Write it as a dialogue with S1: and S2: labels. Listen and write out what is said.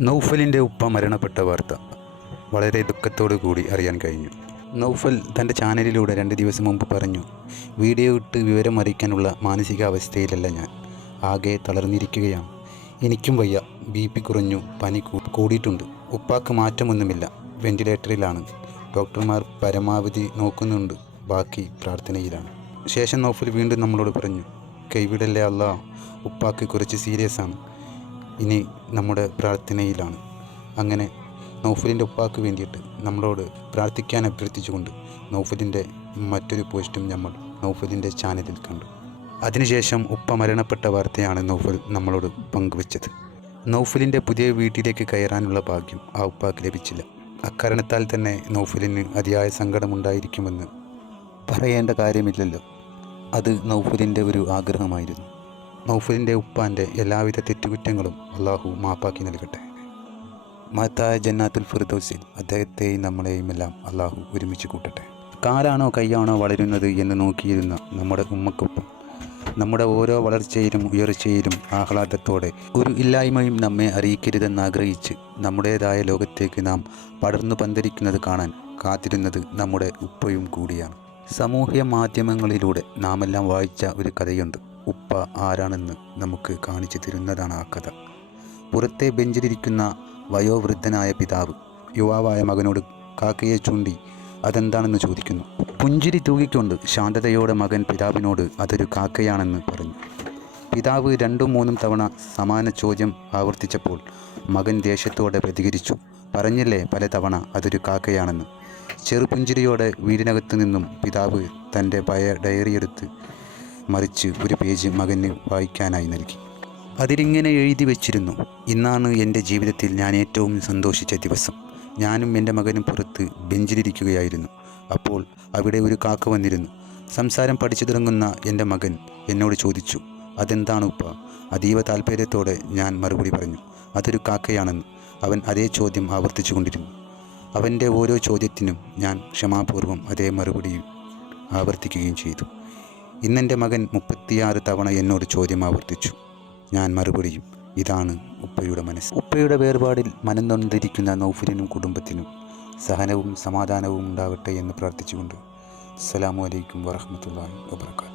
S1: നൗഫലിന്റെ ഉപ്പ മരണപ്പെട്ട വാർത്ത വളരെ ദുഃഖത്തോടു കൂടി അറിയാൻ കഴിഞ്ഞു. നൗഫൽ തന്റെ ചാനലിലൂടെ രണ്ട് ദിവസം മുമ്പ് പറഞ്ഞു വീഡിയോ ഇട്ട് വിവരം അറിയിക്കാനുള്ള മാനസികാവസ്ഥയിലല്ല ഞാൻ. ആകെ തളർന്നിരിക്കുകയാണ്. എനിക്കും വയ്യ. ബി പി കുറഞ്ഞു. പനി കൂടിയിട്ടുണ്ട്. ഉപ്പാക്ക് മാറ്റമൊന്നുമില്ല. വെന്റിലേറ്ററിലാണ്. ഡോക്ടർമാർ പരമാവധി നോക്കുന്നുണ്ട്. ബാക്കി പ്രാർത്ഥനയിലാണ്. ശേഷം നൗഫൽ വീണ്ടും നമ്മളോട് പറഞ്ഞു കൈവിടല്ലേ അല്ല ഉപ്പാക്ക് കുറച്ച് സീരിയസ് ആണ് ഇനി നമ്മുടെ പ്രാർത്ഥനയിലാണ്. അങ്ങനെ നൗഫലിന്റെ ഉപ്പാക്ക് വേണ്ടിയിട്ട് നമ്മളോട് പ്രാർത്ഥിക്കാൻ അഭ്യർത്ഥിച്ചുകൊണ്ട് നൗഫലിന്റെ മറ്റൊരു പോസ്റ്റും നമ്മൾ നൗഫലിന്റെ ചാനലിൽ കണ്ടു. അതിനുശേഷം ഉപ്പ മരണപ്പെട്ട വാർത്തയാണ് നൗഫൽ നമ്മളോട് പങ്കുവച്ചത്. നൗഫലിന്റെ പുതിയ വീട്ടിലേക്ക് കയറാനുള്ള ഭാഗ്യം ആ ഉപ്പാക്ക് ലഭിച്ചില്ല. അക്കാരണത്താൽ തന്നെ നൗഫലിന് അതിയായ സങ്കടമുണ്ടായിരിക്കുമെന്ന് പറയേണ്ട കാര്യമില്ലല്ലോ. അത് നൗഫലിന്റെ ഒരു ആഗ്രഹമായിരുന്നു. നൗഫലിന്റെ ഉപ്പാന്റെ എല്ലാവിധ തെറ്റുകുറ്റങ്ങളും അള്ളാഹു മാപ്പാക്കി നൽകട്ടെ. മഹത്തായ ജന്നാത്തുൽ ഫിർദൗസിൽ അദ്ദേഹത്തെയും നമ്മളെയും എല്ലാം അള്ളാഹു ഒരുമിച്ച് കൂട്ടട്ടെ. കാലാണോ കൈയാണോ വളരുന്നത് എന്ന് നോക്കിയിരുന്ന നമ്മുടെ ഉമ്മക്കൊപ്പം നമ്മുടെ ഓരോ വളർച്ചയിലും ഉയർച്ചയിലും ആഹ്ലാദത്തോടെ ഒരു ഇല്ലായ്മയും നമ്മെ അറിയിക്കരുതെന്ന് ആഗ്രഹിച്ച് നമ്മുടേതായ ലോകത്തേക്ക് നാം പടർന്നു പന്തരിക്കുന്നത് കാണാൻ കാത്തിരുന്നത് നമ്മുടെ ഉപ്പയും കൂടിയാണ്. സാമൂഹ്യ മാധ്യമങ്ങളിലൂടെ നാമെല്ലാം വായിച്ച ഒരു കഥയുണ്ട്. ഉപ്പ ആരാണെന്ന് നമുക്ക് കാണിച്ചു തരുന്നതാണ് ആ കഥ. പുറത്തെ ബെഞ്ചിലിരിക്കുന്ന വയോവൃദ്ധനായ പിതാവ് യുവാവായ മകനോട് കാക്കയെ ചൂണ്ടി അതെന്താണെന്ന് ചോദിക്കുന്നു. പുഞ്ചിരി തൂകിക്കൊണ്ട് ശാന്തതയോടെ മകൻ പിതാവിനോട് അതൊരു കാക്കയാണെന്ന് പറഞ്ഞു. പിതാവ് രണ്ടും മൂന്നും തവണ സമാന ചോദ്യം ആവർത്തിച്ചപ്പോൾ മകൻ ദേഷ്യത്തോടെ പ്രതികരിച്ചു. പറഞ്ഞില്ലേ പലതവണ അതൊരു കാക്കയാണെന്ന്. ചെറുപുഞ്ചിരിയോടെ വീടിനകത്തു നിന്നും പിതാവ് തന്റെ പഴയ ഡയറി എടുത്ത് മറിച്ച് ഒരു പേജ് മകന് വായിക്കാനായി നൽകി. അതിലിങ്ങനെ എഴുതി വച്ചിരുന്നു. ഇന്നാണ് എന്റെ ജീവിതത്തിൽ ഞാൻ ഏറ്റവും സന്തോഷിച്ച ദിവസം. ഞാനും എന്റെ മകനും പുറത്ത് ബെഞ്ചിലിരിക്കുകയായിരുന്നു. അപ്പോൾ അവിടെ ഒരു കാക്ക വന്നിരുന്നു. സംസാരം പഠിച്ചു തുടങ്ങുന്ന എന്റെ മകൻ എന്നോട് ചോദിച്ചു അതെന്താണ് ഉപ്പ? അതീവ താല്പര്യത്തോടെ ഞാൻ മറുപടി പറഞ്ഞു അതൊരു കാക്കയാണെന്ന്. അവൻ അതേ ചോദ്യം ആവർത്തിച്ചു കൊണ്ടിരുന്നു അവന്റെ ഓരോ ചോദ്യത്തിനും ഞാൻ ക്ഷമാപൂർവം അതേ മറുപടി ആവർത്തിക്കുകയും ചെയ്തു. ഇന്നെന്റെ മകൻ മുപ്പത്തിയാറ് തവണ എന്നോട് ചോദ്യം ആവർത്തിച്ചു. ഞാൻ മറുപടിയും ഇതാണ് ഉപ്പയുടെ മനസ്സ്. ഉപ്പയുടെ വേർപാടിൽ മനം നൊന്തിരിക്കുന്ന നൗഫലിനും കുടുംബത്തിനും സഹനവും സമാധാനവും ഉണ്ടാവട്ടെ എന്ന് പ്രാർത്ഥിച്ചുകൊണ്ട്. അസ്സലാമു അലൈക്കും വറഹ്മത്തുള്ളാഹി വബർക്കാത്തു